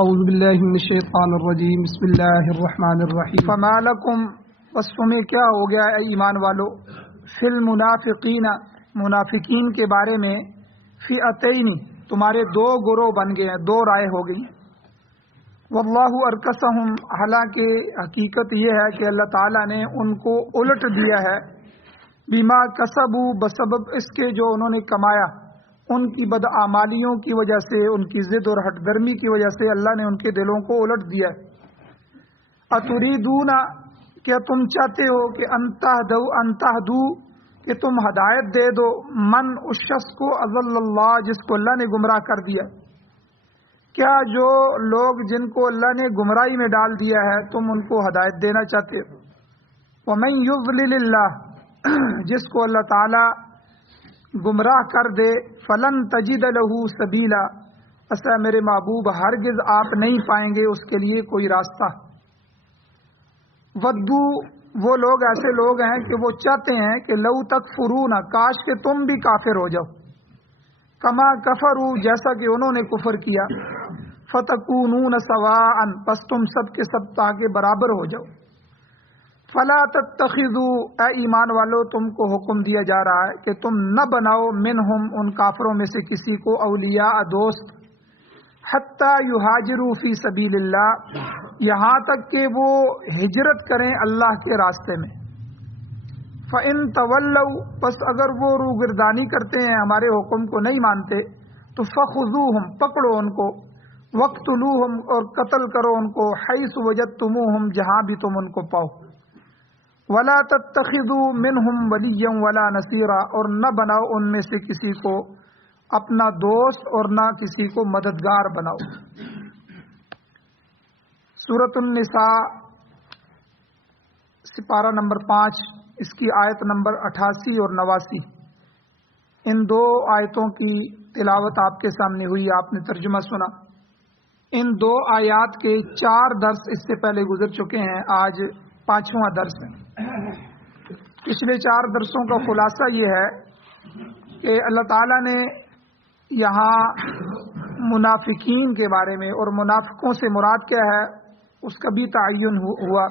اعوذ باللہ من الشیطان الرجیم بسم اللہ الرحمن الرحیم فما لکم بس تمہیں کیا ہو گیا اے ایمان والو فی المنافقین منافقین کے بارے میں فئتین تمہارے دو گروہ بن گئے ہیں، دو رائے ہو گئی ہیں۔ واللہ ارکسہم حالانکہ حقیقت یہ ہے کہ اللہ تعالیٰ نے ان کو الٹ دیا ہے بما کسبوا بسبب اس کے جو انہوں نے کمایا، ان کی بدعمالیوں کی وجہ سے، ان کی ضد اور ہٹ گرمی کی وجہ سے اللہ نے ان کے دلوں کو الٹ دیا ہے۔ اتریدون کیا تم چاہتے ہو کہ انتہدو کہ تم ہدایت دے دو من اس شخص کو اضل اللہ جس کو اللہ نے گمراہ کر دیا؟ کیا جو لوگ جن کو اللہ نے گمراہی میں ڈال دیا ہے تم ان کو ہدایت دینا چاہتے ہو؟ ومن یضلل اللہ جس کو اللہ تعالی گمراہ کر دے فلن تجد له سبیلا ایسا میرے محبوب ہرگز آپ نہیں پائیں گے اس کے لیے کوئی راستہ۔ ودو وہ لوگ ایسے لوگ ہیں کہ وہ چاہتے ہیں کہ لو تکفرون کاش کہ تم بھی کافر ہو جاؤ، کما کفروا جیسا کہ انہوں نے کفر کیا، فتکونون سواء پس تم سب کے سب تاکہ برابر ہو جاؤ۔ فلا تتخذوا اے ایمان والو تم کو حکم دیا جا رہا ہے کہ تم نہ بناؤ منہم ان کافروں میں سے کسی کو اولیاء دوست، حتی یہاجروا فی سبیل اللہ یہاں تک کہ وہ ہجرت کریں اللہ کے راستے میں۔ فإن تولوا پس اگر وہ روگردانی کرتے ہیں ہمارے حکم کو نہیں مانتے تو فخذوہم پکڑو ان کو، وقتلوہم اور قتل کرو ان کو، حیث وجدتموہم جہاں بھی تم ان کو پاؤ۔ ولا تتخذوا منہم ولیا ولا نصیرا اور نہ بناؤ ان میں سے کسی کو اپنا دوست اور نہ کسی کو مددگار بناؤ۔ سورۃ النساء سپارہ نمبر 5 اس کی آیت نمبر 88 اور 89، ان دو آیتوں کی تلاوت آپ کے سامنے ہوئی، آپ نے ترجمہ سنا۔ ان دو آیات کے 4 درس اس سے پہلے گزر چکے ہیں، آج 5واں درس ہے۔ پچھلے 4 درسوں کا خلاصہ یہ ہے کہ اللہ تعالیٰ نے یہاں منافقین کے بارے میں، اور منافقوں سے مراد کیا ہے اس کا بھی تعین ہوا۔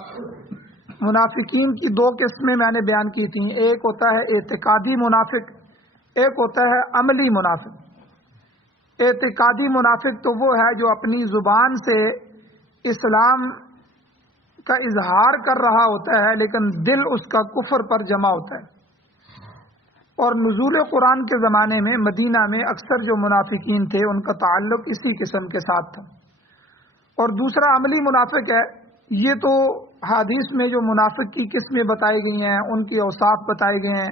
منافقین کی 2 قسمیں میں نے بیان کی تھیں، ایک ہوتا ہے اعتقادی منافق، ایک ہوتا ہے عملی منافق۔ اعتقادی منافق تو وہ ہے جو اپنی زبان سے اسلام کا اظہار کر رہا ہوتا ہے لیکن دل اس کا کفر پر جمع ہوتا ہے۔ اور نزول قرآن کے زمانے میں مدینہ میں اکثر جو منافقین تھے ان کا تعلق اسی قسم کے ساتھ تھا۔ اور دوسرا عملی منافق ہے، یہ تو حدیث میں جو منافق کی قسمیں بتائی گئی ہیں، ان کی اوصاف بتائے گئے ہیں،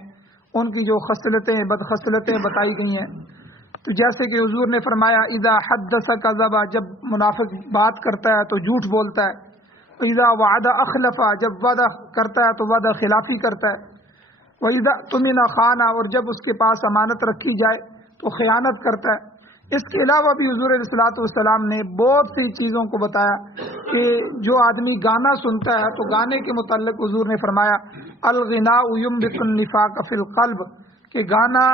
ان کی جو خصلتیں بدخصلتیں بتائی گئی ہیں، تو جیسے کہ حضور نے فرمایا اذا حدث کذب جب منافق بات کرتا ہے تو جھوٹ بولتا ہے، اذا وعد اخلف جب وعدہ کرتا ہے تو وعدہ خلافی کرتا ہے، وَإِذَا اؤْتُمِنَ خَانَ اور جب اس کے پاس امانت رکھی جائے تو خیانت کرتا ہے۔ اس کے علاوہ بھی حضور علیہ الصلوۃ والسلام نے بہت سی چیزوں کو بتایا کہ جو آدمی گانا سنتا ہے تو گانے کے متعلق حضور نے فرمایا الغناء ينبت النفاق فی القلب کہ گانا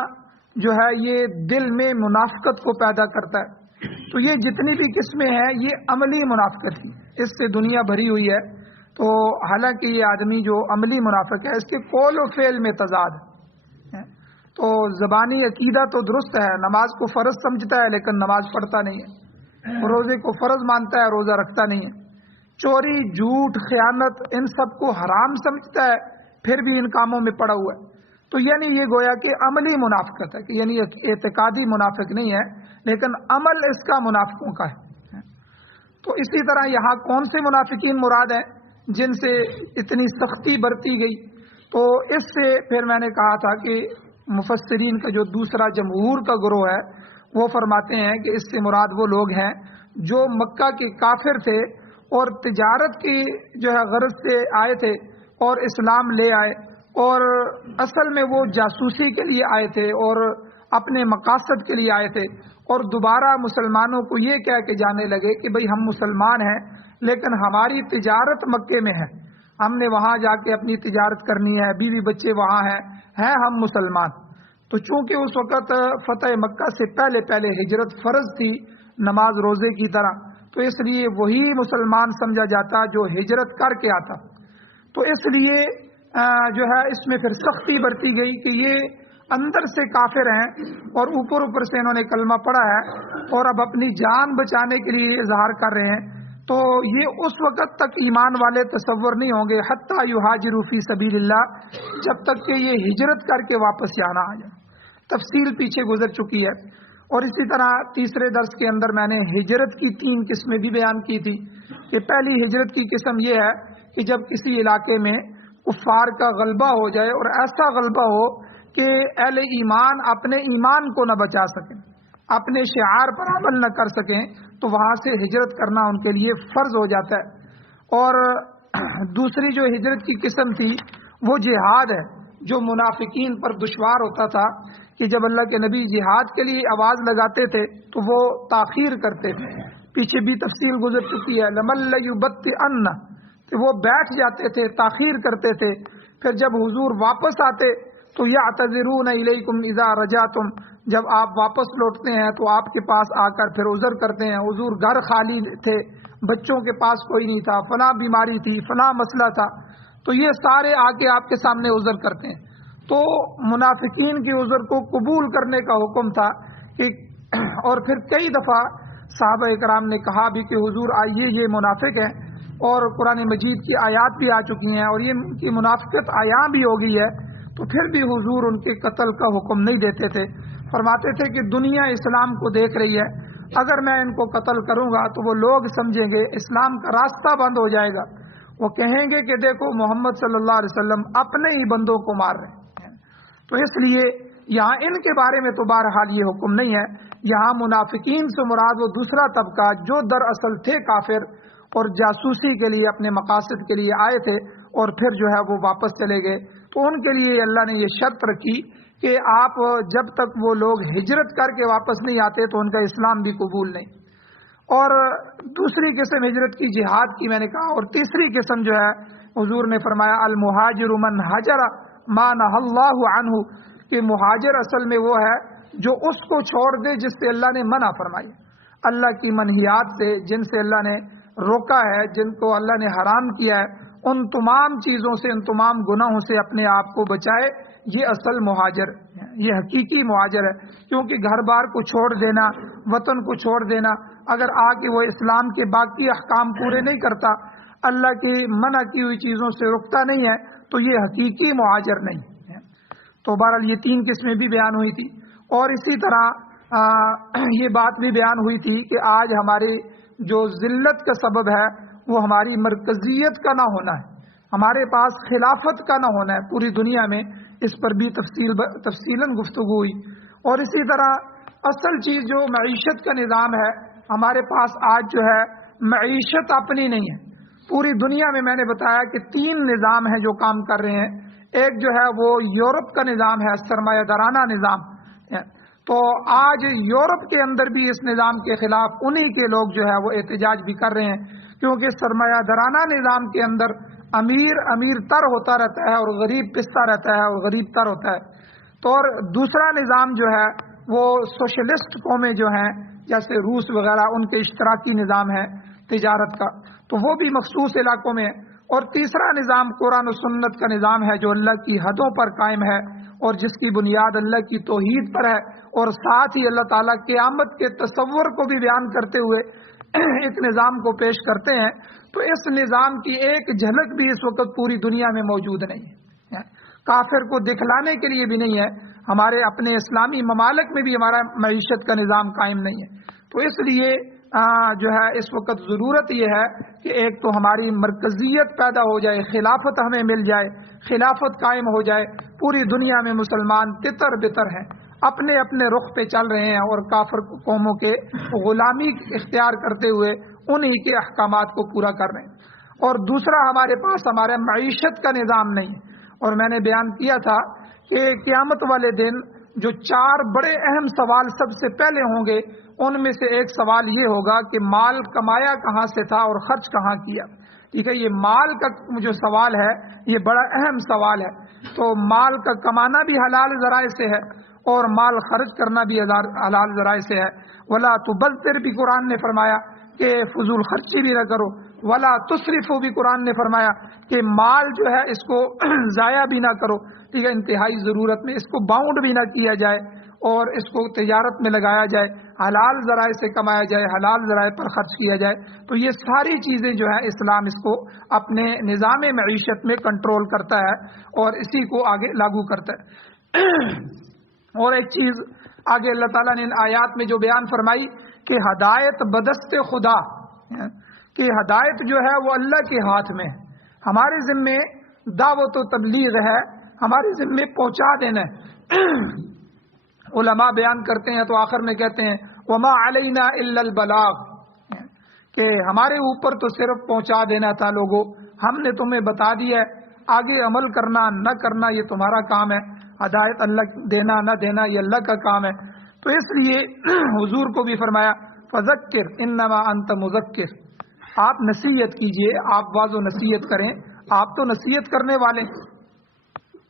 جو ہے یہ دل میں منافقت کو پیدا کرتا ہے۔ تو یہ جتنی بھی قسمیں ہیں یہ عملی منافقت ہے، اس سے دنیا بھری ہوئی ہے۔ تو حالانکہ یہ آدمی جو عملی منافق ہے اس کے قول و فعل میں تضاد ہے، تو زبانی عقیدہ تو درست ہے، نماز کو فرض سمجھتا ہے لیکن نماز پڑھتا نہیں ہے، روزے کو فرض مانتا ہے روزہ رکھتا نہیں ہے، چوری جھوٹ خیانت ان سب کو حرام سمجھتا ہے پھر بھی ان کاموں میں پڑا ہوا ہے۔ تو یعنی یہ گویا کہ عملی منافقت ہے، کہ یعنی اعتقادی منافق نہیں ہے لیکن عمل اس کا منافقوں کا ہے۔ تو اسی طرح یہاں کون سے منافقین مراد ہیں جن سے اتنی سختی برتی گئی؟ تو اس سے پھر میں نے کہا تھا کہ مفسرین کا جو دوسرا جمہور کا گروہ ہے وہ فرماتے ہیں کہ اس سے مراد وہ لوگ ہیں جو مکہ کے کافر تھے اور تجارت کی جو ہے غرض سے آئے تھے اور اسلام لے آئے، اور اصل میں وہ جاسوسی کے لیے آئے تھے اور اپنے مقاصد کے لیے آئے تھے، اور دوبارہ مسلمانوں کو یہ کہہ کے جانے لگے کہ بھئی ہم مسلمان ہیں لیکن ہماری تجارت مکے میں ہے، ہم نے وہاں جا کے اپنی تجارت کرنی ہے، بیوی بچے وہاں ہیں ہم مسلمان۔ تو چونکہ اس وقت فتح مکہ سے پہلے ہجرت فرض تھی نماز روزے کی طرح، تو اس لیے وہی مسلمان سمجھا جاتا جو ہجرت کر کے آتا. تو اس لیے جو ہے اس میں پھر سختی برتی گئی کہ یہ اندر سے کافر ہیں اور اوپر سے انہوں نے کلمہ پڑھا ہے اور اب اپنی جان بچانے کے لیے اظہار کر رہے ہیں. تو یہ اس وقت تک ایمان والے تصور نہیں ہوں گے حتی یہاجروا فی سبیل اللہ، جب تک کہ یہ ہجرت کر کے واپس یہاں نہ آ جائیں. تفصیل پیچھے گزر چکی ہے. اور اسی طرح تیسرے درس کے اندر میں نے ہجرت کی 3 قسمیں بھی بیان کی تھی کہ پہلی ہجرت کی قسم یہ ہے کہ جب کسی علاقے میں کفار کا غلبہ ہو جائے اور ایسا غلبہ ہو کہ اہل ایمان اپنے ایمان کو نہ بچا سکیں، اپنے شعار پر عمل نہ کر سکیں، تو وہاں سے ہجرت کرنا ان کے لیے فرض ہو جاتا ہے. اور دوسری جو ہجرت کی قسم تھی وہ جہاد ہے، جو منافقین پر دشوار ہوتا تھا کہ جب اللہ کے نبی جہاد کے لیے آواز لگاتے تھے تو وہ تاخیر کرتے تھے. پیچھے بھی تفصیل گزر چکی ہے. لَمَن لَيُبَطِّئَنَّ کہ وہ بیٹھ جاتے تھے، تاخیر کرتے تھے. پھر جب حضور واپس آتے تو یعتذرون الیکم اذا رجعتم، جب آپ واپس لوٹتے ہیں تو آپ کے پاس آ کر پھر عذر کرتے ہیں. حضور گھر خالی تھے، بچوں کے پاس کوئی نہیں تھا، فلاں بیماری تھی، فلاں مسئلہ تھا، تو یہ سارے آ کے آپ کے سامنے عذر کرتے ہیں. تو منافقین کی عذر کو قبول کرنے کا حکم تھا کہ اور پھر کئی دفعہ صحابہ اکرام نے کہا بھی کہ حضور آئیے یہ منافق ہیں، اور قرآن مجید کی آیات بھی آ چکی ہیں اور یہ ان کی منافقت عیاں بھی ہو گئی ہے، تو پھر بھی حضور ان کے قتل کا حکم نہیں دیتے تھے. فرماتے تھے کہ دنیا اسلام کو دیکھ رہی ہے، اگر میں ان کو قتل کروں گا تو وہ لوگ سمجھیں گے اسلام کا راستہ بند ہو جائے گا، وہ کہیں گے کہ دیکھو محمد صلی اللہ علیہ وسلم اپنے ہی بندوں کو مار رہے ہیں. تو اس لیے یہاں ان کے بارے میں تو بہرحال یہ حکم نہیں ہے. یہاں منافقین سے مراد وہ دوسرا طبقہ جو دراصل تھے کافر اور جاسوسی کے لیے اپنے مقاصد کے لیے آئے تھے اور پھر جو ہے وہ واپس چلے گئے. تو ان کے لیے اللہ نے یہ شرط رکھی کہ آپ جب تک وہ لوگ ہجرت کر کے واپس نہیں آتے تو ان کا اسلام بھی قبول نہیں. اور دوسری قسم ہجرت کی جہاد کی میں نے کہا. اور تیسری قسم جو ہے حضور نے فرمایا المہاجر من ہاجر ما نہى اللہ عنہ، کہ مہاجر اصل میں وہ ہے جو اس کو چھوڑ دے جس سے اللہ نے منع فرمائی. اللہ کی منہیات سے، جن سے اللہ نے روکا ہے، جن کو اللہ نے حرام کیا ہے، ان تمام چیزوں سے، ان تمام گناہوں سے اپنے آپ کو بچائے، یہ اصل مہاجر، یہ حقیقی مہاجر ہے. کیونکہ گھر بار کو چھوڑ دینا، وطن کو چھوڑ دینا، اگر آ کے وہ اسلام کے باقی احکام پورے نہیں کرتا، اللہ کی منع کی ہوئی چیزوں سے رکتا نہیں ہے، تو یہ حقیقی مہاجر نہیں ہے. تو بہرحال یہ 3 قسمیں بھی بیان ہوئی تھی. اور اسی طرح یہ بات بھی بیان ہوئی تھی کہ آج ہماری جو ذلت کا سبب ہے وہ ہماری مرکزیت کا نہ ہونا ہے، ہمارے پاس خلافت کا نہ ہونا ہے پوری دنیا میں. اس پر بھی تفصیلاً گفتگو ہوئی. اور اسی طرح اصل چیز جو معیشت کا نظام ہے، ہمارے پاس آج جو ہے معیشت اپنی نہیں ہے. پوری دنیا میں نے بتایا کہ 3 نظام ہیں جو کام کر رہے ہیں. ایک جو ہے وہ یورپ کا نظام ہے، سرمایہ دارانہ نظام. تو آج یورپ کے اندر بھی اس نظام کے خلاف انہی کے لوگ جو ہے وہ احتجاج بھی کر رہے ہیں، کیونکہ سرمایہ دارانہ نظام کے اندر امیر تر ہوتا رہتا ہے اور غریب پستا رہتا ہے اور غریب تر ہوتا ہے. تو اور دوسرا نظام جو ہے وہ سوشلسٹ قومیں جو ہیں جیسے روس وغیرہ، ان کے اشتراکی نظام ہے تجارت کا، تو وہ بھی مخصوص علاقوں میں. اور تیسرا نظام قرآن و سنت کا نظام ہے جو اللہ کی حدوں پر قائم ہے اور جس کی بنیاد اللہ کی توحید پر ہے، اور ساتھ ہی اللہ تعالیٰ قیامت کے تصور کو بھی بیان کرتے ہوئے ایک نظام کو پیش کرتے ہیں. تو اس نظام کی ایک جھلک بھی اس وقت پوری دنیا میں موجود نہیں ہے، کافر کو دکھلانے کے لیے بھی نہیں ہے. ہمارے اپنے اسلامی ممالک میں بھی ہمارا معیشت کا نظام قائم نہیں ہے. تو اس لیے جو ہے اس وقت ضرورت یہ ہے کہ ایک تو ہماری مرکزیت پیدا ہو جائے، خلافت ہمیں مل جائے، خلافت قائم ہو جائے. پوری دنیا میں مسلمان تتر بتر ہیں، اپنے اپنے رخ پہ چل رہے ہیں اور کافر قوموں کے غلامی اختیار کرتے ہوئے انہی کے احکامات کو پورا کر رہے ہیں. اور دوسرا ہمارے پاس ہمارے معیشت کا نظام نہیں ہے. اور میں نے بیان کیا تھا کہ قیامت والے دن جو 4 بڑے اہم سوال سب سے پہلے ہوں گے، ان میں سے ایک سوال یہ ہوگا کہ مال کمایا کہاں سے تھا اور خرچ کہاں کیا. ٹھیک ہے، یہ مال کا جو سوال ہے یہ بڑا اہم سوال ہے. تو مال کا کمانا بھی حلال ذرائع سے ہے اور مال خرچ کرنا بھی حلال ذرائع سے ہے. ولا تبذر بھی قرآن نے فرمایا کہ فضول خرچی بھی نہ کرو، ولا تسرفو بھی قرآن نے فرمایا کہ مال جو ہے اس کو ضائع بھی نہ کرو، ٹھیک ہے، انتہائی ضرورت میں اس کو باؤنڈ بھی نہ کیا جائے اور اس کو تجارت میں لگایا جائے، حلال ذرائع سے کمایا جائے، حلال ذرائع پر خرچ کیا جائے۔ تو یہ ساری چیزیں جو ہے اسلام اس کو اپنے نظام معیشت میں کنٹرول کرتا ہے اور اسی کو آگے لاگو کرتا ہے۔ اور ایک چیز آگے اللہ تعالیٰ نے ان آیات میں جو بیان فرمائی کہ ہدایت بدست خدا، کہ ہدایت جو ہے وہ اللہ کے ہاتھ میں ہے، ہمارے ذمے دعوت و تبلیغ ہے، ہمارے ذمے پہنچا دینا ہے۔ علماء بیان کرتے ہیں تو آخر میں کہتے ہیں وما علینا الا البلاغ، کہ ہمارے اوپر تو صرف پہنچا دینا تھا، لوگوں ہم نے تمہیں بتا دیا ہے، آگے عمل کرنا نہ کرنا یہ تمہارا کام ہے، ہدایت اللہ دینا نہ دینا یہ اللہ کا کام ہے۔ تو اس لیے حضور کو بھی فرمایا فذکر انما انت مذکر، آپ نصیحت کیجئے، آپ واعظ و نصیحت کریں، آپ تو نصیحت کرنے والے،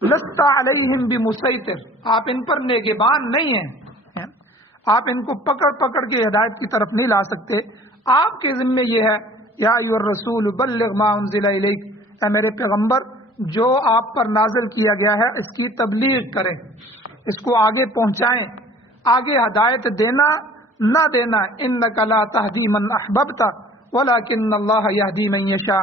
لست علیہم بمسیطر، آپ ان پر نگہبان نہیں ہیں، آپ ان کو پکڑ پکڑ کے ہدایت کی طرف نہیں لا سکتے، آپ کے ذمے یہ ہے یا ایھا الرسول بلغ ما انزل الیک، اے میرے پیغمبر جو آپ پر نازل کیا گیا ہے اس کی تبلیغ کریں، اس کو آگے پہنچائیں، آگے ہدایت دینا نہ دینا، انک لا تہدی من احببت ولکن اللہ یہدی من یشاء،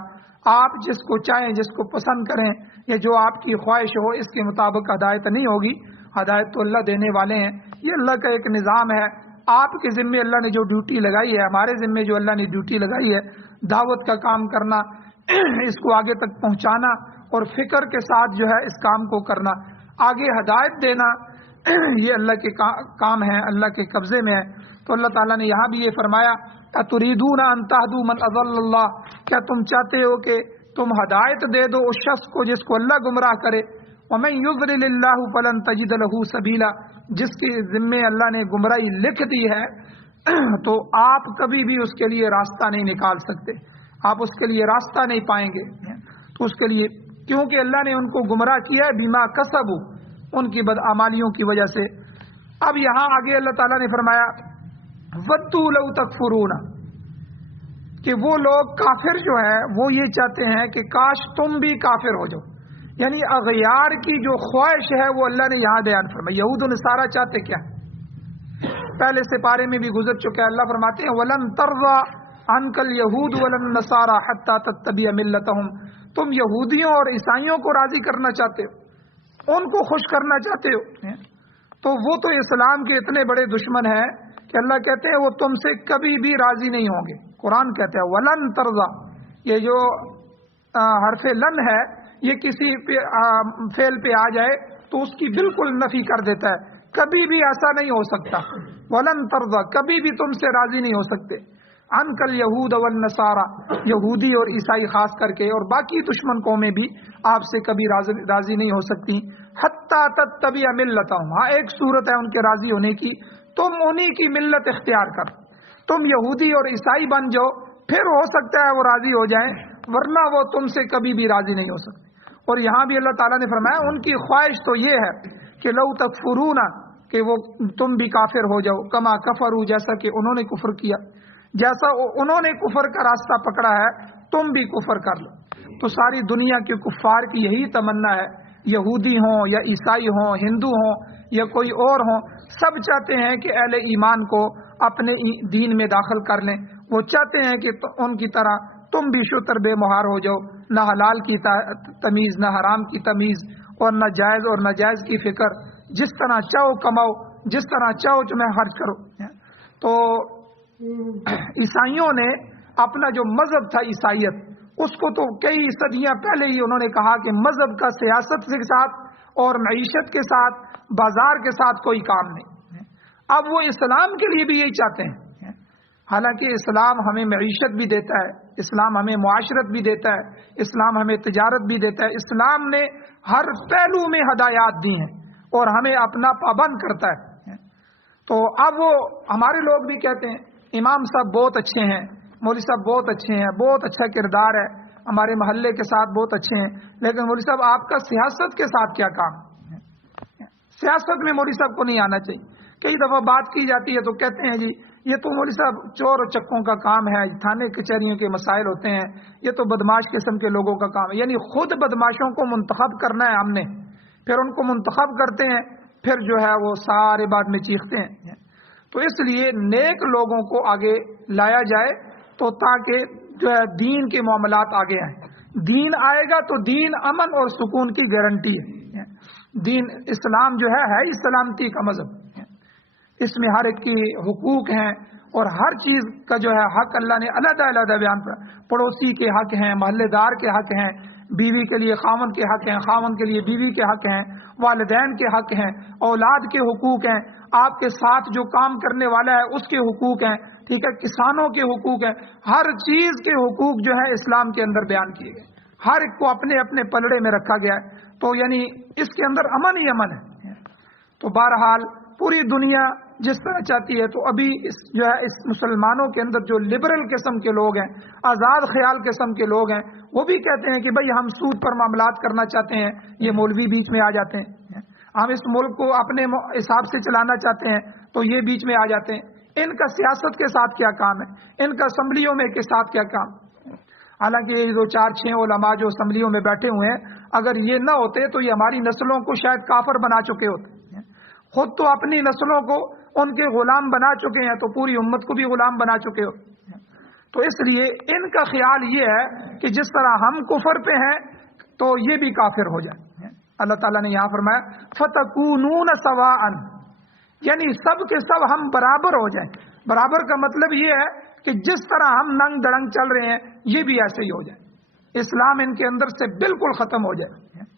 آپ جس کو چاہیں جس کو پسند کریں یا جو آپ کی خواہش ہو اس کے مطابق ہدایت نہیں ہوگی، ہدایت تو اللہ دینے والے ہیں، یہ اللہ کا ایک نظام ہے، آپ کے ذمے اللہ نے جو ڈیوٹی لگائی ہے، ہمارے ذمے جو اللہ نے ڈیوٹی لگائی ہے دعوت کا کام کرنا، اس کو آگے تک پہنچانا اور فکر کے ساتھ جو ہے اس کام کو کرنا، آگے ہدایت دینا، یہ اللہ کے کام ہے، اللہ کے قبضے میں ہے۔ تو اللہ تعالیٰ نے یہاں بھی یہ فرمایا اتریدون ان تہدوا من اضل اللہ، کیا تم چاہتے ہو کہ تم ہدایت دے دو اس شخص کو جس کو اللہ گمراہ کرے، ومن یضلل اللہ فلن تجد له سبیلا، جس کے ذمے اللہ نے گمراہی لکھ دی ہے تو آپ کبھی بھی اس کے لیے راستہ نہیں نکال سکتے، آپ اس کے لیے راستہ نہیں پائیں گے، تو اس کے لیے کیونکہ اللہ نے ان کو گمراہ کیا ہے بما کسبوا، ان کی بدعمالیوں کی وجہ سے۔ اب یہاں آگے اللہ تعالیٰ نے فرمایا وَدُّوا لَوْ تَكْفُرُونَ، کہ وہ لوگ کافر جو ہے وہ یہ چاہتے ہیں کہ کاش تم بھی کافر ہو جاؤ، یعنی اغیار کی جو خواہش ہے وہ اللہ نے یہاں بیان فرمائی۔ یہود و نصارہ چاہتے کیا، پہلے سپارے میں بھی گزر چکا ہے، اللہ فرماتے ہیں وَلَن تَرْضَىٰ عَنْكَ الْيَهُودُ وَلَا النَّصَارَىٰ حَتَّىٰ تَتَّبِعَ مِلَّتَهُمْ، تم یہودیوں اور عیسائیوں کو راضی کرنا چاہتے ہو، ان کو خوش کرنا چاہتے ہو، تو وہ تو اسلام کے اتنے بڑے دشمن ہیں کہ اللہ کہتے ہیں وہ تم سے کبھی بھی راضی نہیں ہوں گے۔ قرآن کہتا ہے ولن ترضا، یہ جو حرف لن ہے یہ کسی فعل پہ آ جائے تو اس کی بالکل نفی کر دیتا ہے، کبھی بھی ایسا نہیں ہو سکتا، ولن ترضا کبھی بھی تم سے راضی نہیں ہو سکتے، عنک الیہود والنصارى، یہودی اور عیسائی خاص کر کے اور باقی دشمن قومیں بھی آپ سے کبھی راضی نہیں ہو سکتی، حتی تتبع ملتہم، ہاں ایک صورت ہے ان کے راضی ہونے کی، تم انہی کی ملت اختیار کر، تم یہودی اور عیسائی بن جاؤ پھر ہو سکتا ہے وہ راضی ہو جائیں، ورنہ وہ تم سے کبھی بھی راضی نہیں ہو سکتے۔ اور یہاں بھی اللہ تعالیٰ نے فرمایا ان کی خواہش تو یہ ہے کہ لو تکفرون، کہ وہ تم بھی کافر ہو جاؤ، کما کفروا، جیسا کہ انہوں نے کفر کیا، جیسا انہوں نے کفر کا راستہ پکڑا ہے تم بھی کفر کر لو۔ تو ساری دنیا کے کفار کی یہی تمنا ہے، یہودی ہوں یا عیسائی ہوں، ہندو ہوں یا کوئی اور ہوں، سب چاہتے ہیں کہ اہل ایمان کو اپنے دین میں داخل کر لیں، وہ چاہتے ہیں کہ ان کی طرح تم بھی شتر بے مہار ہو جاؤ، نہ حلال کی تمیز نہ حرام کی تمیز اور نہ جائز اور ناجائز کی فکر، جس طرح چاہو کماؤ، جس طرح چاہو تمہیں خرچ کرو۔ تو عیسائیوں نے اپنا جو مذہب تھا عیسائیت، اس کو تو کئی صدیاں پہلے ہی انہوں نے کہا کہ مذہب کا سیاست کے ساتھ اور معیشت کے ساتھ، بازار کے ساتھ کوئی کام نہیں۔ اب وہ اسلام کے لیے بھی یہی چاہتے ہیں، حالانکہ اسلام ہمیں معیشت بھی دیتا ہے، اسلام ہمیں معاشرت بھی دیتا ہے، اسلام ہمیں تجارت بھی دیتا ہے، اسلام نے ہر پہلو میں ہدایات دی ہیں اور ہمیں اپنا پابند کرتا ہے۔ تو اب وہ ہمارے لوگ بھی کہتے ہیں امام صاحب بہت اچھے ہیں، مولوی صاحب بہت اچھے ہیں، بہت اچھا کردار ہے، ہمارے محلے کے ساتھ بہت اچھے ہیں، لیکن مولوی صاحب آپ کا سیاست کے ساتھ کیا کام؟ سیاست میں مولوی صاحب کو نہیں آنا چاہیے۔ کئی دفعہ بات کی جاتی ہے تو کہتے ہیں جی یہ تو مولوی صاحب چور و چکوں کا کام ہے، تھانے کچہریوں کے مسائل ہوتے ہیں، یہ تو بدماش قسم کے لوگوں کا کام ہے. یعنی خود بدماشوں کو منتخب کرنا ہے ہم نے، پھر ان کو منتخب کرتے ہیں، پھر جو ہے وہ سارے بعد میں چیختے ہیں. تو اس لیے نیک لوگوں کو آگے لایا جائے تو تاکہ جو ہے دین کے معاملات آگے آئیں. دین آئے گا تو دین امن اور سکون کی گارنٹی ہے. دین اسلام جو ہے ہی سلامتی کا مذہب. اس میں ہر ایک کی حقوق ہیں اور ہر چیز کا جو ہے حق اللہ نے علیحدہ علیحدہ بیان کیا. پڑوسی کے حق ہیں، محلے دار کے حق ہیں، بیوی کے لیے خاوند کے حق ہیں، خاوند کے لیے بیوی کے حق ہیں، والدین کے حق ہیں، اولاد کے حقوق ہیں، آپ کے ساتھ جو کام کرنے والا ہے اس کے حقوق ہیں، ٹھیک ہے، کسانوں کے حقوق ہیں. ہر چیز کے حقوق جو ہے اسلام کے اندر بیان کیے گئے. ہر ایک کو اپنے اپنے پلڑے میں رکھا گیا ہے. تو یعنی اس کے اندر امن ہی امن ہے. تو بہرحال پوری دنیا جس طرح چاہتی ہے، تو ابھی جو ہے اس مسلمانوں کے اندر جو لبرل قسم کے لوگ ہیں، آزاد خیال قسم کے لوگ ہیں، وہ بھی کہتے ہیں کہ بھئی ہم سود پر معاملات کرنا چاہتے ہیں. یہ مولوی بیچ میں آ جاتے ہیں. ہم اس ملک کو اپنے حساب سے چلانا چاہتے ہیں تو یہ بیچ میں آ جاتے ہیں. ان کا سیاست کے ساتھ کیا کام ہے؟ ان کا اسمبلیوں میں کے ساتھ کیا کام؟ حالانکہ یہ جو 4-6 علماء جو اسمبلیوں میں بیٹھے ہوئے ہیں، اگر یہ نہ ہوتے تو یہ ہماری نسلوں کو شاید کافر بنا چکے ہوتے. خود تو اپنی نسلوں کو ان کے غلام بنا چکے ہیں، تو پوری امت کو بھی غلام بنا چکے ہو. تو اس لیے ان کا خیال یہ ہے کہ جس طرح ہم کفر پہ ہیں تو یہ بھی کافر ہو جائیں. اللہ تعالیٰ نے یہاں فرمایا فَتَكُونُونَ سَوَاءً، یعنی سب کے سب ہم برابر ہو جائیں. برابر کا مطلب یہ ہے کہ جس طرح ہم ننگ دڑنگ چل رہے ہیں یہ بھی ایسے ہی ہو جائے. اسلام ان کے اندر سے بالکل ختم ہو جائے.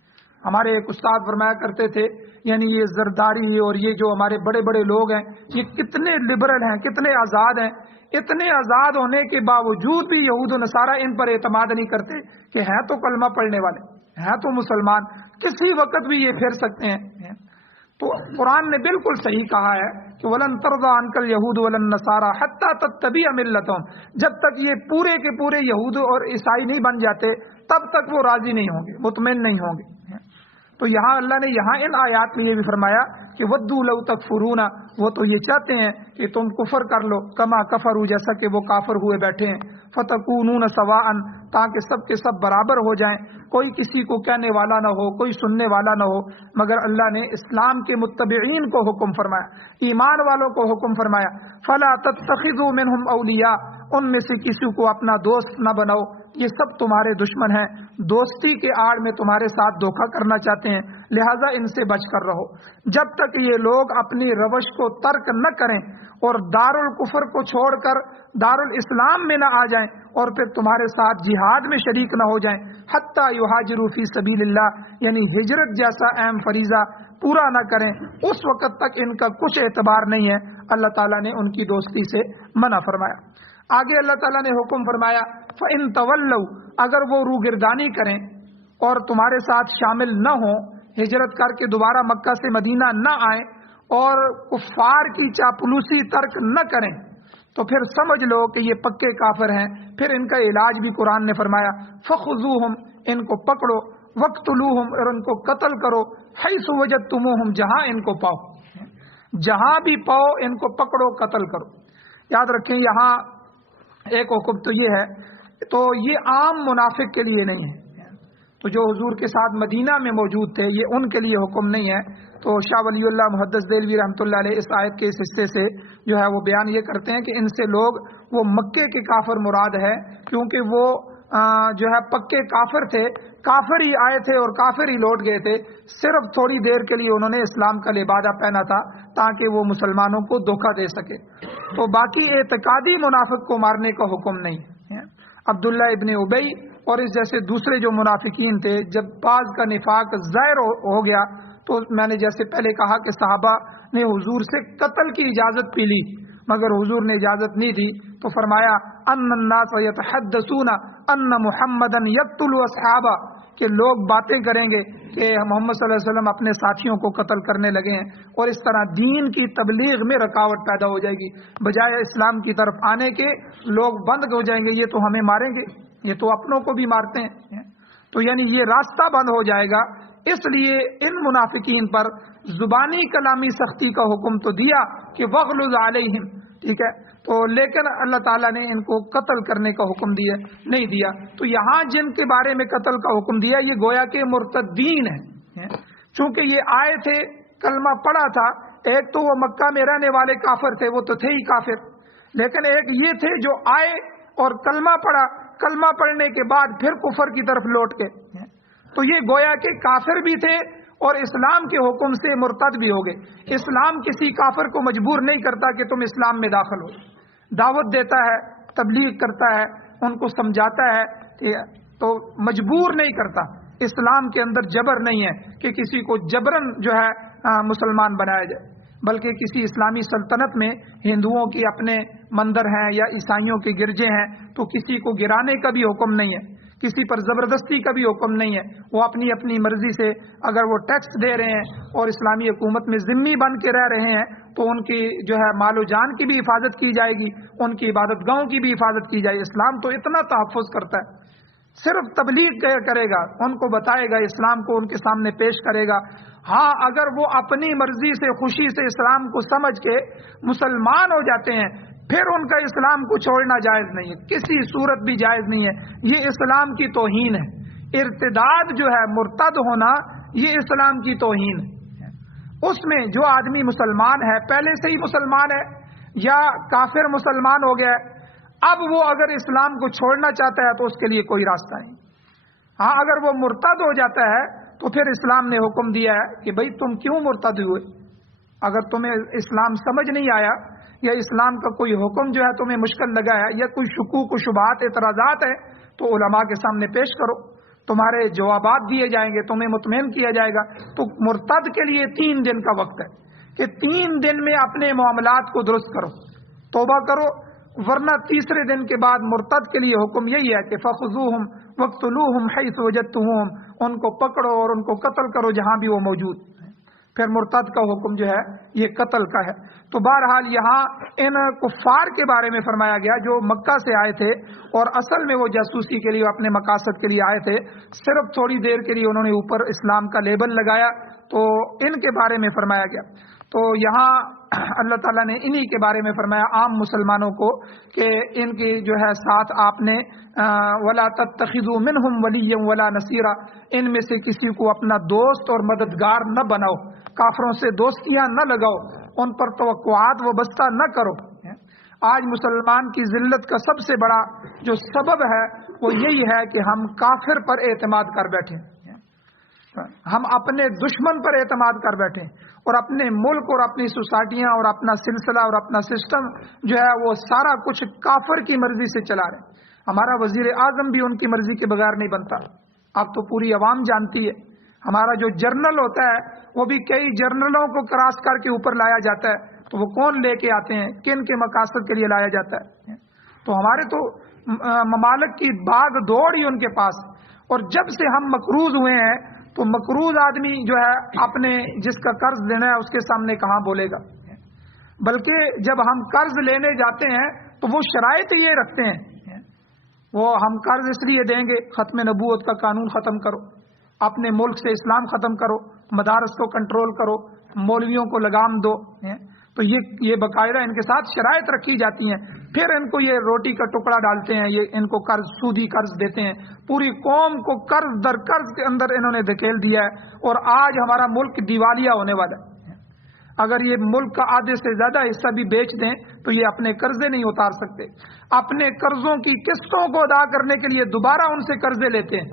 ہمارے ایک استاد فرمایا کرتے تھے، یعنی یہ زرداری اور یہ جو ہمارے بڑے بڑے لوگ ہیں یہ کتنے لبرل ہیں، کتنے آزاد ہیں. اتنے آزاد ہونے کے باوجود بھی یہود و نصارہ ان پر اعتماد نہیں کرتے کہ ہیں تو کلمہ پڑھنے والے، ہیں تو مسلمان، کسی وقت بھی یہ پھر سکتے ہیں. تو قرآن نے بالکل صحیح کہا ہے کہ وَلَن تَرْضَىٰ عَنْكَ الْيَهُودُ وَلَا النَّصَارَىٰ حَتَّىٰ تَتَّبِعَ مِلَّتَهُمْ، جب تک یہ پورے کے پورے یہود اور عیسائی نہیں بن جاتے تب تک وہ راضی نہیں ہوں گے، مطمئن نہیں ہوں گے. تو یہاں اللہ نے یہاں ان آیات میں یہ بھی فرمایا کہ وَدُّوا لَوْ تَكْفُرُونَ، وہ تو یہ چاہتے ہیں کہ تم کفر کر لو، کما کفروا، جیسا کہ وہ کافر ہوئے بیٹھے ہیں. فَتَكُونُونَ سَوَاءً، تاکہ سب کے سب برابر ہو جائیں، کوئی کسی کو کہنے والا نہ ہو، کوئی سننے والا نہ ہو. مگر اللہ نے اسلام کے متبعین کو حکم فرمایا، ایمان والوں کو حکم فرمایا فَلَا تَتَّخِذُوا مِنْهُمْ أَوْلِيَاءَ، ان میں سے کسی کو اپنا دوست نہ بناؤ، یہ سب تمہارے دشمن ہیں، دوستی کے آڑ میں تمہارے ساتھ دھوکہ کرنا چاہتے ہیں، لہذا ان سے بچ کر رہو. جب تک یہ لوگ اپنی روش کو ترک نہ کریں اور دار الکفر کو چھوڑ کر دار الاسلام میں نہ آ جائیں اور پھر تمہارے ساتھ جہاد میں شریک نہ ہو جائیں، حتیٰ یہاجروا فی سبیل اللہ، یعنی ہجرت جیسا اہم فریضہ پورا نہ کریں، اس وقت تک ان کا کچھ اعتبار نہیں ہے. اللہ تعالیٰ نے ان کی دوستی سے منع فرمایا. آگے اللہ تعالیٰ نے حکم فرمایا فَإِن تَوَلَّوْا، اگر وہ روگردانی کریں اور تمہارے ساتھ شامل نہ ہوں، ہجرت کر کے دوبارہ مکہ سے مدینہ نہ آئیں اور کفار کی چاپلوسی ترک نہ کریں، تو پھر سمجھ لو کہ یہ پکے کافر ہیں. پھر ان کا علاج بھی قرآن نے فرمایا فَخُذُوهُمْ، ان کو پکڑو، وَاقْتُلُوهُمْ، اور ان کو قتل کرو، حَيْثُ وَجَدتُّمُوهُمْ، جہاں ان کو پاؤ، جہاں بھی پاؤ ان کو پکڑو، قتل کرو. یاد رکھیں یہاں ایک حکم تو یہ ہے، تو یہ عام منافق کے لیے نہیں ہے. تو جو حضور کے ساتھ مدینہ میں موجود تھے یہ ان کے لیے حکم نہیں ہے. تو شاہ ولی اللہ محدث دہلوی رحمۃ اللہ علیہ اس آیت کے اس حصے سے جو ہے وہ بیان یہ کرتے ہیں کہ ان سے لوگ وہ مکے کے کافر مراد ہے، کیونکہ وہ جو ہے پکے کافر تھے، کافر ہی آئے تھے اور کافر ہی لوٹ گئے تھے. صرف تھوڑی دیر کے لیے انہوں نے اسلام کا لبادہ پہنا تھا تاکہ وہ مسلمانوں کو دھوکہ دے سکے. تو باقی اعتقادی منافق کو مارنے کا حکم نہیں. عبداللہ ابن ابی اور اس جیسے دوسرے جو منافقین تھے، جب بعض کا نفاق ظاہر ہو گیا تو میں نے جیسے پہلے کہا کہ صحابہ نے حضور سے قتل کی اجازت پی لی، مگر حضور نے اجازت نہیں دی. تو فرمایا ان الناس یتحدثون ان محمدا یقتل اصحابہ، کہ لوگ باتیں کریں گے کہ محمد صلی اللہ علیہ وسلم اپنے ساتھیوں کو قتل کرنے لگے ہیں، اور اس طرح دین کی تبلیغ میں رکاوٹ پیدا ہو جائے گی. بجائے اسلام کی طرف آنے کے لوگ بند ہو جائیں گے، یہ تو ہمیں ماریں گے، یہ تو اپنوں کو بھی مارتے ہیں. تو یعنی یہ راستہ بند ہو جائے گا. اس لیے ان منافقین پر زبانی کلامی سختی کا حکم تو دیا کہ وغلظ علیہم، ٹھیک ہے، تو لیکن اللہ تعالیٰ نے ان کو قتل کرنے کا حکم نہیں دیا. تو یہاں جن کے بارے میں قتل کا حکم دیا یہ گویا کہ مرتدین ہیں، چونکہ یہ آئے تھے، کلمہ پڑھا تھا. ایک تو وہ مکہ میں رہنے والے کافر تھے، وہ تو تھے ہی کافر، لیکن ایک یہ تھے جو آئے اور کلمہ پڑھا، کلمہ پڑھنے کے بعد پھر کفر کی طرف لوٹ کے، تو یہ گویا کہ کافر بھی تھے اور اسلام کے حکم سے مرتد بھی ہو گئے. اسلام کسی کافر کو مجبور نہیں کرتا کہ تم اسلام میں داخل ہو، دعوت دیتا ہے، تبلیغ کرتا ہے، ان کو سمجھاتا ہے، تو مجبور نہیں کرتا. اسلام کے اندر جبر نہیں ہے کہ کسی کو جبرن جو ہے مسلمان بنایا جائے، بلکہ کسی اسلامی سلطنت میں ہندوؤں کے اپنے مندر ہیں یا عیسائیوں کے گرجے ہیں تو کسی کو گرانے کا بھی حکم نہیں ہے، کسی پر زبردستی کا بھی حکم نہیں ہے. وہ اپنی اپنی مرضی سے اگر وہ ٹیکس دے رہے ہیں اور اسلامی حکومت میں ذمہ بن کے رہ رہے ہیں تو ان کی جو ہے مال و جان کی بھی حفاظت کی جائے گی، ان کی عبادت گاہوں کی بھی حفاظت کی جائے. اسلام تو اتنا تحفظ کرتا ہے، صرف تبلیغ کرے گا، ان کو بتائے گا، اسلام کو ان کے سامنے پیش کرے گا. ہاں اگر وہ اپنی مرضی سے خوشی سے اسلام کو سمجھ کے مسلمان ہو جاتے ہیں پھر ان کا اسلام کو چھوڑنا جائز نہیں ہے، کسی صورت بھی جائز نہیں ہے. یہ اسلام کی توہین ہے. ارتداد جو ہے، مرتد ہونا، یہ اسلام کی توہین ہے. اس میں جو آدمی مسلمان ہے، پہلے سے ہی مسلمان ہے یا کافر مسلمان ہو گیا ہے، اب وہ اگر اسلام کو چھوڑنا چاہتا ہے تو اس کے لیے کوئی راستہ نہیں. ہاں اگر وہ مرتد ہو جاتا ہے تو پھر اسلام نے حکم دیا ہے کہ بھئی تم کیوں مرتد ہوئے؟ اگر تمہیں اسلام سمجھ نہیں آیا یا اسلام کا کوئی حکم جو ہے تمہیں مشکل لگا ہے یا کوئی شکوک و شبہات اعتراضات ہیں تو علماء کے سامنے پیش کرو، تمہارے جوابات دیے جائیں گے، تمہیں مطمئن کیا جائے گا. تو مرتد کے لیے 3 دن کا وقت ہے کہ 3 دن میں اپنے معاملات کو درست کرو، توبہ کرو، ورنہ تیسرے دن کے بعد مرتد کے لیے حکم یہی ہے کہ فخذوہم وقتلوہم حیث وجدتموہم، ان کو پکڑو اور ان کو قتل کرو جہاں بھی وہ موجود. پھر مرتد کا حکم جو ہے یہ قتل کا ہے. تو بہرحال یہاں ان کفار کے بارے میں فرمایا گیا جو مکہ سے آئے تھے اور اصل میں وہ جاسوسی کے لیے اپنے مقاصد کے لیے آئے تھے، صرف تھوڑی دیر کے لیے انہوں نے اوپر اسلام کا لیبل لگایا، تو ان کے بارے میں فرمایا گیا. تو یہاں اللہ تعالیٰ نے انہی کے بارے میں فرمایا عام مسلمانوں کو کہ ان کی جو ہے ساتھ آپ نے وَلَا تَتَّخِذُوا مِنْهُمْ وَلِيًّا وَلَا نَصِيرًا، ان میں سے کسی کو اپنا دوست اور مددگار نہ بناؤ، کافروں سے دوستیاں نہ لگاؤ، ان پر توقعات وابستہ نہ کرو. آج مسلمان کی ذلت کا سب سے بڑا جو سبب ہے وہ یہی ہے کہ ہم کافر پر اعتماد کر بیٹھے، ہم اپنے دشمن پر اعتماد کر بیٹھے اور اپنے ملک اور اپنی سوسائٹیاں اور اپنا سلسلہ اور اپنا سسٹم جو ہے وہ سارا کچھ کافر کی مرضی سے چلا رہے. ہمارا وزیر اعظم بھی ان کی مرضی کے بغیر نہیں بنتا، اب تو پوری عوام جانتی ہے. ہمارا جو جرنل ہوتا ہے وہ بھی کئی جرنلوں کو کراس کر کے اوپر لایا جاتا ہے، تو وہ کون لے کے آتے ہیں، کن کے مقاصد کے لیے لایا جاتا ہے. تو ہمارے تو ممالک کی باغ دوڑ ہی ان کے پاس. اور جب سے ہم مقروض ہوئے ہیں تو مقروض آدمی جو ہے اپنے جس کا قرض لینا ہے اس کے سامنے کہاں بولے گا، بلکہ جب ہم قرض لینے جاتے ہیں تو وہ شرائط یہ رکھتے ہیں، وہ ہم قرض اس لیے دیں گے ختم نبوت کا قانون ختم کرو، اپنے ملک سے اسلام ختم کرو، مدارس کو کنٹرول کرو، مولویوں کو لگام دو. تو یہ باقاعدہ ان کے ساتھ شرائط رکھی جاتی ہیں. پھر ان کو یہ روٹی کا ٹکڑا ڈالتے ہیں، یہ ان کو قرض، سودی قرض دیتے ہیں. پوری قوم کو قرض در قرض کے اندر انہوں نے دھکیل دیا ہے اور آج ہمارا ملک دیوالیہ ہونے والا ہے. اگر یہ ملک کا آدھے سے زیادہ حصہ بھی بیچ دیں تو یہ اپنے قرضے نہیں اتار سکتے. اپنے قرضوں کی قسطوں کو ادا کرنے کے لیے دوبارہ ان سے قرضے لیتے ہیں.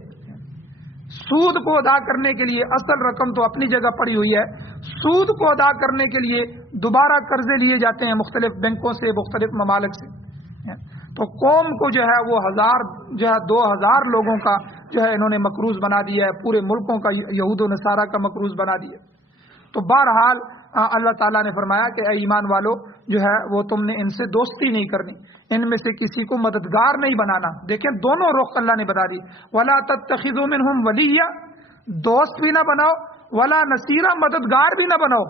سود کو ادا کرنے کے لیے اصل رقم تو اپنی جگہ پڑی ہوئی ہے، سود کو ادا کرنے کے لیے دوبارہ قرضے لیے جاتے ہیں مختلف بینکوں سے، مختلف ممالک سے. تو قوم کو جو ہے وہ 2000 لوگوں کا جو ہے انہوں نے مقروض بنا دیا ہے، پورے ملکوں کا یہود و نصارہ کا مقروض بنا دیا. تو بہرحال اللہ تعالیٰ نے فرمایا کہ اے ایمان والو جو ہے وہ تم نے ان سے دوستی نہیں کرنی، ان میں سے کسی کو مددگار نہیں بنانا. دیکھیں دونوں رخ اللہ نے بتا دی، ولا تتخذوا منهم ولیا، دوست بھی نہ بناؤ، ولا نصیرا، مددگار بھی نہ بناؤ.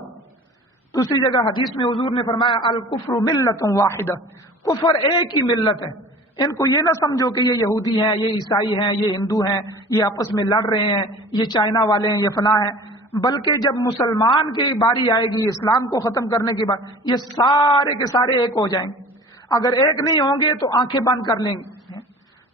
دوسری جگہ حدیث میں حضور نے فرمایا الکفر ملت واحدہ، کفر ایک ہی ملت ہے. ان کو یہ نہ سمجھو کہ یہ یہودی ہیں، یہ عیسائی ہیں، یہ ہندو ہیں، یہ آپس میں لڑ رہے ہیں، یہ چائنا والے ہیں، یہ فلاں ہیں. بلکہ جب مسلمان کی باری آئے گی اسلام کو ختم کرنے کی بات، یہ سارے کے سارے ایک ہو جائیں گے۔ اگر ایک نہیں ہوں گے تو آنکھیں بند کر لیں گے،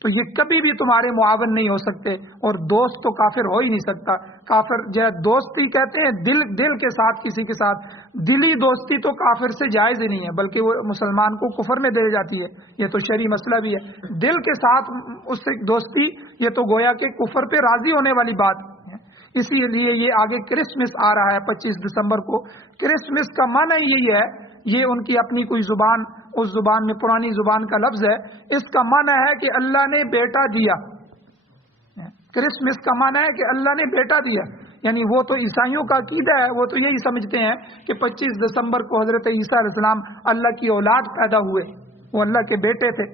تو یہ کبھی بھی تمہارے معاون نہیں ہو سکتے، اور دوست تو کافر ہو ہی نہیں سکتا۔ کافر جو دوستی کہتے ہیں دل کے ساتھ، کسی کے ساتھ دلی دوستی تو کافر سے جائز ہی نہیں ہے، بلکہ وہ مسلمان کو کفر میں دے جاتی ہے، یہ تو شرعی مسئلہ بھی ہے۔ دل کے ساتھ اس سے دوستی، یہ تو گویا کہ کفر پہ راضی ہونے والی بات ہے۔ اسی لیے یہ آگے کرسمس آ رہا ہے 25 دسمبر کو۔ کرسمس کا معنی یہی ہے، یہ ان کی اپنی کوئی زبان، اس زبان میں پرانی زبان کا لفظ ہے، اس کا معنی ہے کہ اللہ نے بیٹا دیا۔ کرسمس کا معنی ہے کہ اللہ نے بیٹا دیا، یعنی وہ تو عیسائیوں کا عقیدہ ہے، وہ تو یہی سمجھتے ہیں کہ 25 دسمبر کو حضرت عیسیٰ علیہ السلام اللہ کی اولاد پیدا ہوئے، وہ اللہ کے بیٹے تھے،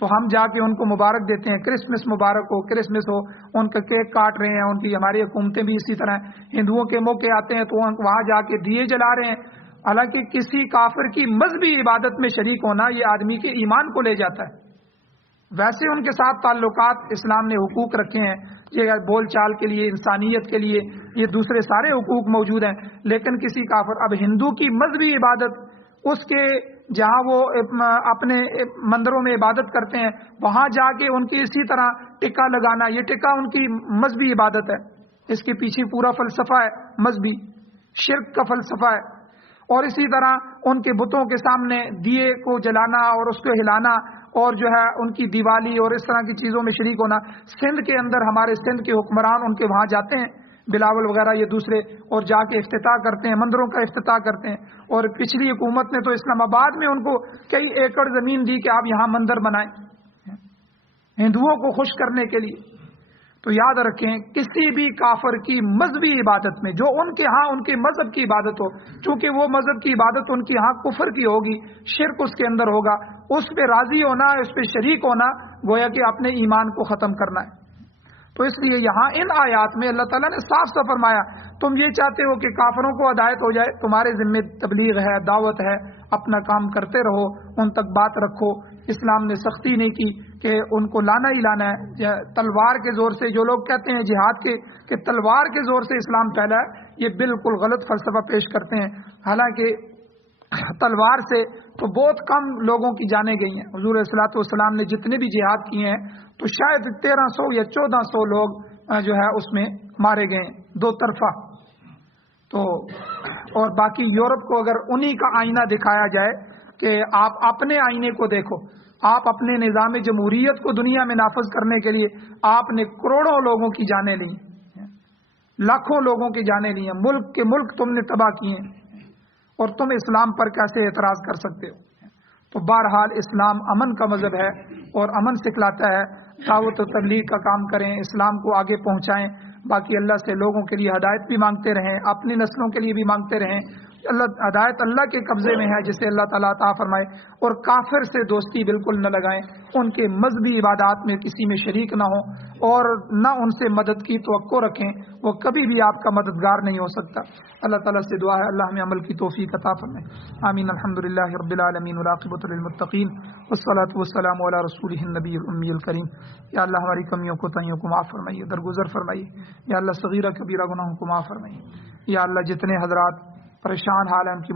تو ہم جا کے ان کو مبارک دیتے ہیں، کرسمس مبارک ہو، کرسمس ہو، ان کا کیک کاٹ رہے ہیں، ان کی ہماری حکومتیں بھی اسی طرح ہیں، ہندوؤں کے موقع آتے ہیں تو وہاں جا کے دیے جلا رہے ہیں۔ حالانکہ کسی کافر کی مذہبی عبادت میں شریک ہونا یہ آدمی کے ایمان کو لے جاتا ہے۔ ویسے ان کے ساتھ تعلقات اسلام نے حقوق رکھے ہیں، یہ بول چال کے لیے، انسانیت کے لیے، یہ دوسرے سارے حقوق موجود ہیں، لیکن کسی کافر، اب ہندو کی مذہبی عبادت، اس کے جہاں وہ اپنے مندروں میں عبادت کرتے ہیں وہاں جا کے ان کی اسی طرح ٹکا لگانا، یہ ٹکا ان کی مذہبی عبادت ہے، اس کے پیچھے پورا فلسفہ ہے مذہبی، شرک کا فلسفہ ہے۔ اور اسی طرح ان کے بتوں کے سامنے دیے کو جلانا اور اس کو ہلانا، اور جو ہے ان کی دیوالی اور اس طرح کی چیزوں میں شریک ہونا۔ سندھ کے اندر ہمارے سندھ کے حکمران ان کے وہاں جاتے ہیں، بلاول وغیرہ یہ دوسرے، اور جا کے افتتاح کرتے ہیں، مندروں کا افتتاح کرتے ہیں۔ اور پچھلی حکومت نے تو اسلام آباد میں ان کو کئی ایکڑ زمین دی کہ آپ یہاں مندر بنائیں ہندوؤں کو خوش کرنے کے لیے۔ تو یاد رکھیں، کسی بھی کافر کی مذہبی عبادت میں، جو ان کے ہاں ان کے مذہب کی عبادت ہو، چونکہ وہ مذہب کی عبادت ان کے ہاں کفر کی ہوگی، شرک اس کے اندر ہوگا، اس پہ راضی ہونا، اس پہ شریک ہونا، گویا کہ اپنے ایمان کو ختم کرنا ہے۔ تو اس لیے یہاں ان آیات میں اللہ تعالیٰ نے صاف صاف فرمایا، تم یہ چاہتے ہو کہ کافروں کو ہدایت ہو جائے، تمہارے ذمہ تبلیغ ہے، دعوت ہے، اپنا کام کرتے رہو، ان تک بات رکھو۔ اسلام نے سختی نہیں کی کہ ان کو لانا ہی لانا ہے تلوار کے زور سے۔ جو لوگ کہتے ہیں جہاد کے کہ تلوار کے زور سے اسلام پھیلا ہے، یہ بالکل غلط فلسفہ پیش کرتے ہیں۔ حالانکہ تلوار سے تو بہت کم لوگوں کی جانیں گئی ہیں۔ حضور علیہ الصلوۃ والسلام نے جتنے بھی جہاد کیے ہیں تو شاید 1300 یا 1400 لوگ جو ہے اس میں مارے گئے ہیں، دو طرفہ۔ تو اور باقی یورپ کو اگر انہی کا آئینہ دکھایا جائے کہ آپ اپنے آئینے کو دیکھو، آپ اپنے نظام جمہوریت کو دنیا میں نافذ کرنے کے لیے آپ نے کروڑوں لوگوں کی جانیں لی، لاکھوں لوگوں کی جانیں لی ہیں، ملک کے ملک تم نے تباہ کیے ہیں، اور تم اسلام پر کیسے اعتراض کر سکتے ہو؟ تو بہرحال اسلام امن کا مذہب ہے اور امن سکھلاتا ہے۔ دعوت و تبلیغ کا کام کریں، اسلام کو آگے پہنچائیں، باقی اللہ سے لوگوں کے لیے ہدایت بھی مانگتے رہیں، اپنی نسلوں کے لیے بھی مانگتے رہیں۔ ہدایت اللہ کے قبضے میں ہے جسے اللہ تعالیٰ عطا فرمائے، اور کافر سے دوستی بالکل نہ لگائیں، ان کے مذہبی عبادات میں کسی میں شریک نہ ہوں، اور نہ ان سے مدد کی توقع رکھیں، وہ کبھی بھی آپ کا مددگار نہیں ہو سکتا۔ اللہ تعالیٰ سے دعا ہے اللہ ہمیں عمل کی توفیق عطا فرمائے، آمین۔ الحمدللہ رب العالمین والعاقبۃ للمتقین والصلاۃ والسلام علی رسولہ النبی الامی الکریم۔ یا اللہ ہماری کمیوں کوتاہیوں کو معاف فرمائیے، درگزر فرمائیے، یا اللہ صغیرہ کبیرہ گناہوں کو معاف فرمائیے، یا اللہ جتنے حضرات پریشان حال ہیں ان کی